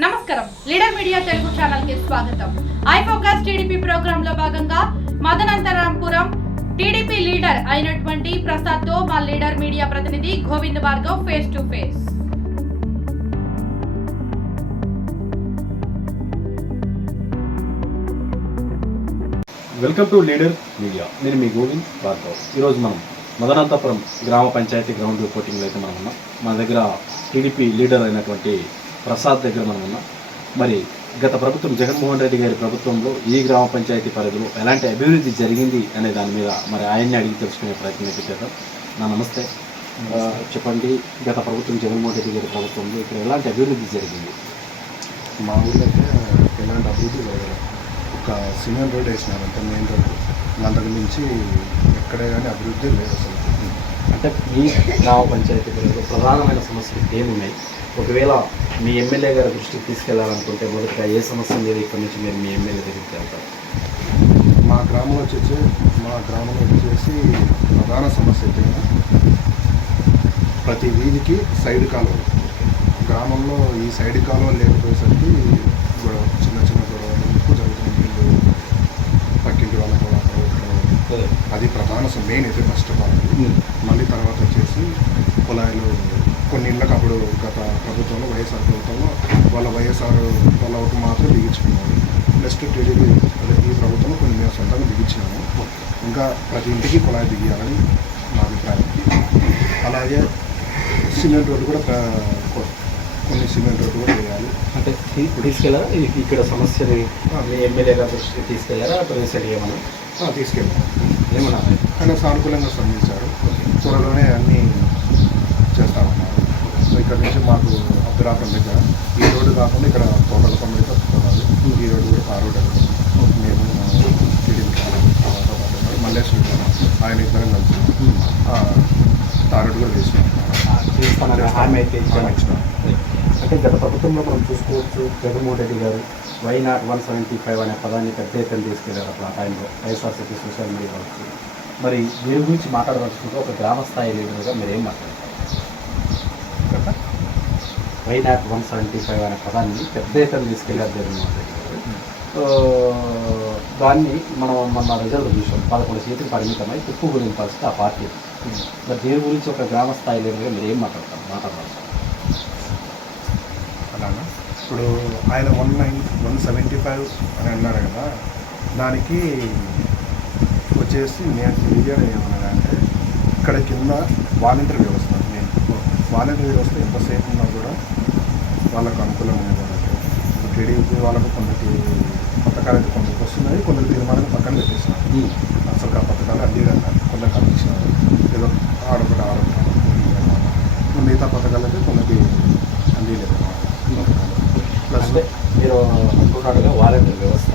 నమస్కారం. Leader media Telugu ఛానల్కి స్వాగతం. ఐ ఫోకస్ టీడీపీ ప్రోగ్రామ్లో భాగంగా మదనంతరాంపురం టీడీపీ లీడర్ అయినటువంటి ప్రసాద్తో మా లీడర్ మీడియా ప్రతినిధి Govind Bhargav face to face welcome to leader media నేను మీ గోవింద్ భార్గవ్. ఈరోజు మనం మదనంతపురం గ్రామ పంచాయతీ గ్రౌండ్ రిపోర్టింగ్లో అయితే మనం ఉన్నాం. మన దగ్గర టీడీపీ లీడర్ అయినటువంటి ప్రసాద్ దగ్గర మనం ఉన్నాం. మరి గత ప్రభుత్వం జగన్మోహన్ రెడ్డి గారి ప్రభుత్వంలో ఈ గ్రామ పంచాయతీ పరిధిలో ఎలాంటి అభివృద్ధి జరిగింది అనే దాని మీద మరి ఆయన్ని అడిగి తెలుసుకునే ప్రయత్నం అయితే చేద్దాం. నా నమస్తే. చెప్పండి గత ప్రభుత్వం జగన్మోహన్ రెడ్డి గారి ప్రభుత్వంలో ఇక్కడ ఎలాంటి అభివృద్ధి జరిగింది? మా ఊళ్ళో అయితే ఎలాంటి అభివృద్ధి లేదు. ఒక సిమెంట్ రోడ్ వేసినారు అంత మెయిన్ రోడ్. అంతకు మించి ఎక్కడే కానీ అభివృద్ధి లేదు అసలు. అంటే మీ గ్రామ పంచాయతీ పరిధిలో ప్రధానమైన సమస్యలు ఏమున్నాయి? ఒకవేళ మీ ఎమ్మెల్యే గారి దృష్టికి తీసుకెళ్ళాలనుకుంటే మొదటగా ఏ సమస్య మీద ఇక్కడి నుంచి మీరు మీ ఎమ్మెల్యే దగ్గరికి వెళ్తారు? మా గ్రామంలో వచ్చేసి మా గ్రామంలో వచ్చేసి ప్రధాన సమస్య అయితే ప్రతి వీధికి సైడ్ కాలువ గ్రామంలో ఈ సైడ్ కాలువ లేకపోయేసరికి అది ప్రధాన మెయిన్ అయితే ఫస్ట్ ఆఫ్ ఆల్ మళ్ళీ తర్వాత వచ్చేసి కుళాయిలు కొన్ని ఇళ్ళకి అప్పుడు గత ప్రభుత్వంలో వైఎస్ఆర్ ప్రభుత్వంలో వాళ్ళ వైఎస్ఆర్ వాళ్ళ ఒక మాత్రం బిగించుకున్నారు. నెక్స్ట్ టీడీపీ ఈ ప్రభుత్వంలో కొన్ని మేము సొంతంగా బిగించినాము. ఇంకా ప్రతి ఇంటికి కుళాయి బిగియాలని నా అభిప్రాయం. అలాగే సిమెంట్ రోడ్డు కూడా కొన్ని సిమెంట్ రోడ్డు కూడా వేయాలి. అంటే తీ- తీసుకెళ్ళారా? ఇ- ఇక్కడ సమస్యని మీ ఎమ్మెల్యే గారి దృష్టికి తీసుకెళ్ళారా? అటు రీసెంట్ ఏమన్నా ఆ, తీసుకెళ్ళాము ఏమన్నా ఆయన సానుకూలంగా స్పందించారు. త్వరలోనే అన్నీ చేస్తామన్నారు. సో ఇక్కడ నుంచి మాకు అబ్దురాపం దగ్గర ఈ రోడ్డు కాకుండా ఇక్కడ తోటల పండుగ వస్తుంది ఈ రోడ్డు కూడా ఆ రోడ్డు మేము టీడీపీ మల్లేశ్వరి ఆయన ఇద్దరం కలిసి రోడ్డు కూడా వేసినాం. అంటే గత ప్రభుత్వంలో మనం చూసుకోవచ్చు జగన్మోహన్ రెడ్డి గారు why not one seventy five అనే పదాన్ని పెద్ద ఎత్తున తీసుకెళ్ళారు అప్పుడు ఆ టైంలో? వైఎస్ఆర్సీపీ సోషల్ మీడియా కావచ్చు మరి దీని గురించి మాట్లాడవలసింది ఒక గ్రామ స్థాయి లీడర్గా మీరు ఏం మాట్లాడతారు? కదా why not one seventy five అనే పదాన్ని పెద్ద ఎత్తున తీసుకెళ్ళారు జగన్మోహన్ రెడ్డి ఆ, దాన్ని మనం మన రిజల్ట్ చూసాం. పదకొండు సీట్లు పరిమితమై తుప్పు గురించి పరిస్థితి ఆ పార్టీ. మరి దీని గురించి ఒక గ్రామ స్థాయి లీడర్గా మీరు ఏం మాట్లాడతారు? మాట్లాడాలి ఇప్పుడు ఆయన one nine one seventy five అని అన్నారు కదా దానికి వచ్చేసి నేను తెలియజేయడం ఏమన్నా అంటే ఇక్కడ కింద వాలంటీర్ వ్యవస్థ నేను వాలంటీర్ వ్యవస్థ ఎంతసేపు ఉన్నా కూడా వాళ్ళకు అనుకూలమైన వాళ్ళకి టీడీపీ వాళ్ళకు కొందరికి పథకాలు అయితే కొందరికి వస్తున్నాయి కొందరు తీర్మానం పక్కన పెట్టేసినారు. అసలు ఆ పథకాలు అన్ని అన్నారు కొందరికి అందించినారు. ఏదో ఆడొకటి ఆడొకటి. మిగతా పథకాలు అయితే కొందరికి ప్లస్ అంటే మీరు అనుకున్నట్టుగా వాలంటీర్ వ్యవస్థ.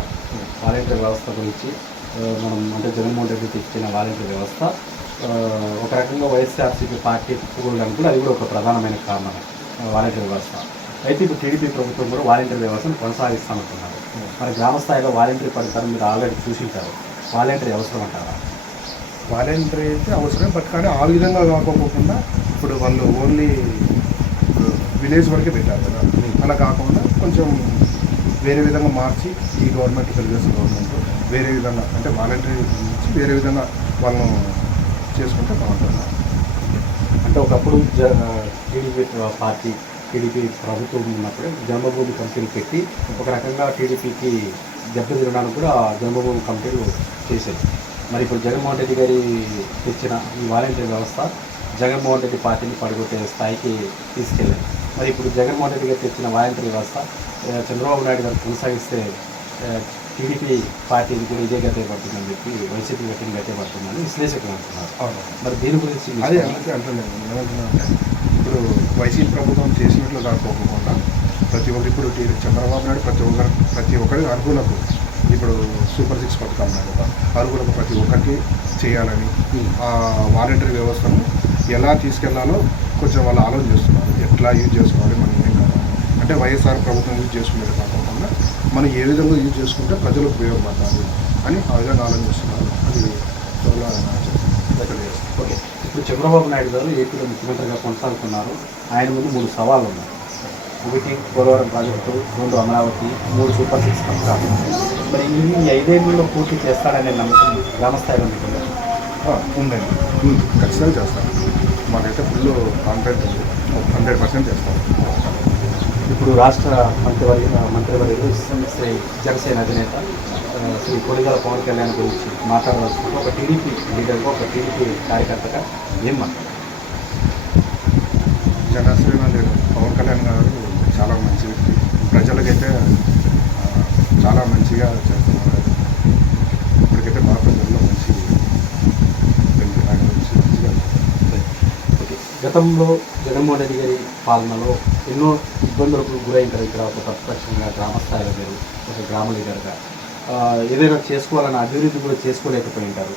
వాలంటీర్ వ్యవస్థ గురించి మనం అంటే జగన్మోహన్ రెడ్డి తెచ్చిన వాలంటీర్ వ్యవస్థ ఒక రకంగా వైఎస్ఆర్సీపీ పార్టీ తిప్పుకోవడానికి కూడా అది కూడా ఒక ప్రధానమైన కారణం వాలంటీర్ వ్యవస్థ. అయితే ఇప్పుడు టీడీపీ ప్రభుత్వం కూడా వాలంటీర్ వ్యవస్థను కొనసాగిస్తామంటున్నారు. మరి గ్రామ స్థాయిలో వాలంటీర్ పడతారు మీరు ఆల్రెడీ చూసింటారు. వాలంటీర్ అవసరం అంటారా? వాలంటీర్ అయితే అవసరం బట్ కానీ ఆ విధంగా కాకపోకుండా ఇప్పుడు వాళ్ళు ఓన్లీ విలేజ్ వరకే పెట్టారు కదా. అలా కాకుండా కొంచెం వేరే విధంగా మార్చి ఈ గవర్నమెంట్ తెలుగుదేశం గవర్నమెంట్ వేరే విధంగా అంటే వాలంటరీ నుంచి వేరే విధంగా వాళ్ళను చేసుకుంటే బాగుంటుంది. అంటే ఒకప్పుడు జ టీడీపీ పార్టీ టీడీపీ ప్రభుత్వం ఉన్నప్పుడు జన్మభూమి కమిటీలు పెట్టి ఒక రకంగా టీడీపీకి దెబ్బతినడానికి కూడా జన్మభూమి కమిటీలు చేశాయి మరి ఇప్పుడు జగన్మోహన్ రెడ్డి గారి తెచ్చిన ఈ వాలంటీర్ వ్యవస్థ జగన్మోహన్ రెడ్డి పార్టీని పడగొట్టే స్థాయికి తీసుకెళ్ళింది. మరి ఇప్పుడు జగన్మోహన్ రెడ్డి గారు తెచ్చిన వాలంటీర్ వ్యవస్థ చంద్రబాబు నాయుడు గారు కొనసాగిస్తే టీడీపీ పార్టీని కూడా ఇదే గతే పడుతుందని చెప్పి వైసీపీ గట్టిని గట్టే పడుతుందని విశ్లేషకులు అంటున్నారు. మరి దీని గురించి అదే అంటున్నాను. ఇప్పుడు వైసీపీ ప్రభుత్వం చేసినట్లు కాకపోకుండా ప్రతి ఒక్కరు ఇప్పుడు చంద్రబాబు నాయుడు ప్రతి ఒక్కరు ప్రతి ఒక్కరి అర్హులకు ఇప్పుడు సూపర్ సిక్స్ పథకం ఉన్నాయి కదా కూడా ప్రతి ఒక్కరికి చేయాలని ఆ వాలంటరీ వ్యవస్థను ఎలా తీసుకెళ్ళాలో కొంచెం వాళ్ళు ఆలోచన చేస్తున్నారు. ఎట్లా యూజ్ చేసుకోవాలి మనం ఏం కావాలి? అంటే వైఎస్ఆర్ ప్రభుత్వం యూజ్ చేసుకునేది కాకుండా మనం ఏ విధంగా యూజ్ చేసుకుంటే ప్రజలకు ఉపయోగపడాలి అని ఆ విధంగా ఆలోచిస్తున్నారు. అది చాలా ఓకే. ఇప్పుడు చంద్రబాబు నాయుడు గారు ఏపీలో ముఖ్యమంత్రిగా కొనసాగుతున్నారు. ఆయన ముందు మూడు సవాళ్ళు ఉన్నాయి. ఒకటి పోలవరం ప్రాజెక్టు రెండు అమరావతి మూడు సూపర్ సిక్స్ పథకాలు. మరి ఈ ఐదేళ్ళలో పూర్తి చేస్తాడనే నమ్మకం గ్రామస్థాయిలో? ఆ, ఉందండి. ఉంది. ఖచ్చితంగా చేస్తాను మాకైతే ఫుల్ కాన్ఫిడెంట్ ఉంది. హండ్రెడ్ పర్సెంట్ చేస్తాను ఇప్పుడు రాష్ట్ర మంత్రివర్య మంత్రివర్యులు శ్రీ జనసేన అధినేత శ్రీ కొలిగల పవన్ కళ్యాణ్ గురించి మాట్లాడవలసిన ఒక టీడీపీ లీడర్గా ఒక టీడీపీ కార్యకర్తగా ఏం మాట్లాడారు జనసేన లీడర్ పవన్ కళ్యాణ్ గారు చాలా మంచి వ్యక్తి ప్రజలకైతే చాలా మంచిగా చేస్తున్నారు. ఇప్పటికైతే మా ప్రజల్లో మంచి ఆయన గురించి మంచిగా ఓకే. గతంలో జగన్మోహన్ రెడ్డి గారి పాలనలో ఎన్నో ఇబ్బందులకు గురైంటారు ఇక్కడ ఒక ప్రతిపక్షంగా గ్రామస్థాయిలో మీరు ఒక గ్రామ లీడర్గా. ఏదైనా చేసుకోవాలని అభివృద్ధి కూడా చేసుకోలేకపోయి ఉంటారు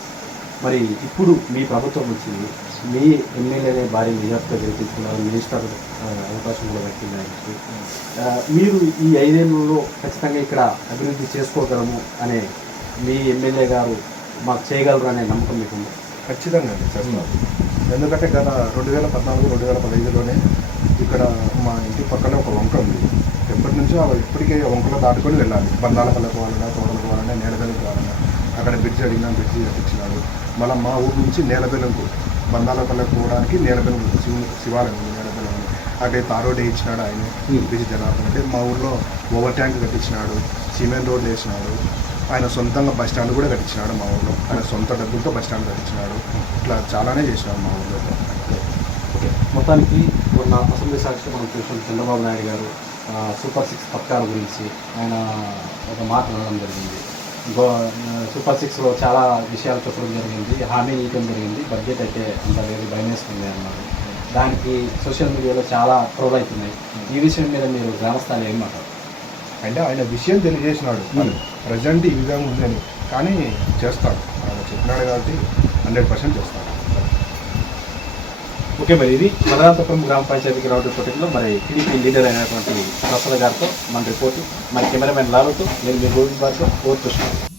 మరి ఇప్పుడు మీ ప్రభుత్వం వచ్చింది మీ ఎమ్మెల్యేనే భారీ మెజార్టీతో గెలిపించుకున్నారు మినిస్టర్ అవకాశం కూడా దక్కింది ఆయనకి మీరు ఈ ఐదేళ్ళలో ఖచ్చితంగా ఇక్కడ అభివృద్ధి చేసుకోగలము అనే మీ ఎమ్మెల్యే గారు మాకు చేయగలరు అనే నమ్మకం మీకు ఖచ్చితంగా అండి ఎందుకంటే గత రెండు వేల పద్నాలుగు రెండు వేల పదహైదులోనే ఇక్కడ మా ఇంటి పక్కనే ఒక వంక ఉంది. ఎప్పటి నుంచో అవి ఇప్పటికే వంకలు వంకలో దాటుకొని వెళ్ళాలి. బంధాలపల్లి పోవాలన్నా తోటలకు పోవాలన్నా నేలదలకు పోవాలన్నా. అక్కడ బ్రిడ్జ్ అడిగినా బ్రిడ్జ్ కట్టించినాడు మళ్ళీ మా ఊరు నుంచి నేలబెల్లంకు బంధాలపల్లికి పోవడానికి నేలబెల్లం శివ శివాలయం ఉంది నేలబెల్లం ఉంది అక్కడ తార్ రోడ్ వేయించినాడు ఆయన. బ్రిడ్జ్ జనార్దన్ అంటే మా ఊర్లో ఓవర్ ట్యాంక్ కట్టించినాడు సిమెంట్ రోడ్లు వేసినాడు. ఆయన సొంతంగా బస్ స్టాండ్ కూడా కట్టించినాడు మా ఊర్లో. ఆయన సొంత డబ్బులతో బస్ స్టాండ్ కట్టించినాడు. ఇట్లా చాలానే చేసినాడు మా ఊర్లో. ఓకే. మొత్తానికి మొన్న అసెంబ్లీ సాక్షి మనం చూసాం చంద్రబాబు నాయుడు గారు ఆ, సూపర్ సిక్స్ పథకాల గురించి ఆయన ఒక మాట అనడం జరిగింది. ఆ, సూపర్ సిక్స్లో చాలా విషయాలు చెప్పడం జరిగింది. హామీ ఇవ్వడం జరిగింది. బడ్జెట్ అయితే అంత లేదు భయమేస్తుంది అన్నారు. దానికి సోషల్ మీడియాలో చాలా ట్రోల్ అవుతున్నాయి. ఈ విషయం మీద మీరు గ్రామస్థాయిలో ఏం మాట్లాడారు అంటే ఆయన విషయం తెలియజేసినాడు. ప్రజెంట్ ఈ విధంగా ఉందని. కానీ చేస్తాడు ఆయన చెప్పినాడు కాబట్టి హండ్రెడ్ పర్సెంట్ చేస్తాడు ఓకే మరి ఇది. మదనాథపురం గ్రామ పంచాయతీకి గ్రౌండ్ రిపోర్టింగ్లో మరి టీడీపీ లీడర్ అయినటువంటి ప్రసాద్ గారితో మన రిపోర్టు మన కెమెరామెన్ లాలుతో నేను మీ గోవింద్ బాబుతో ఓట్ చూస్తున్నాను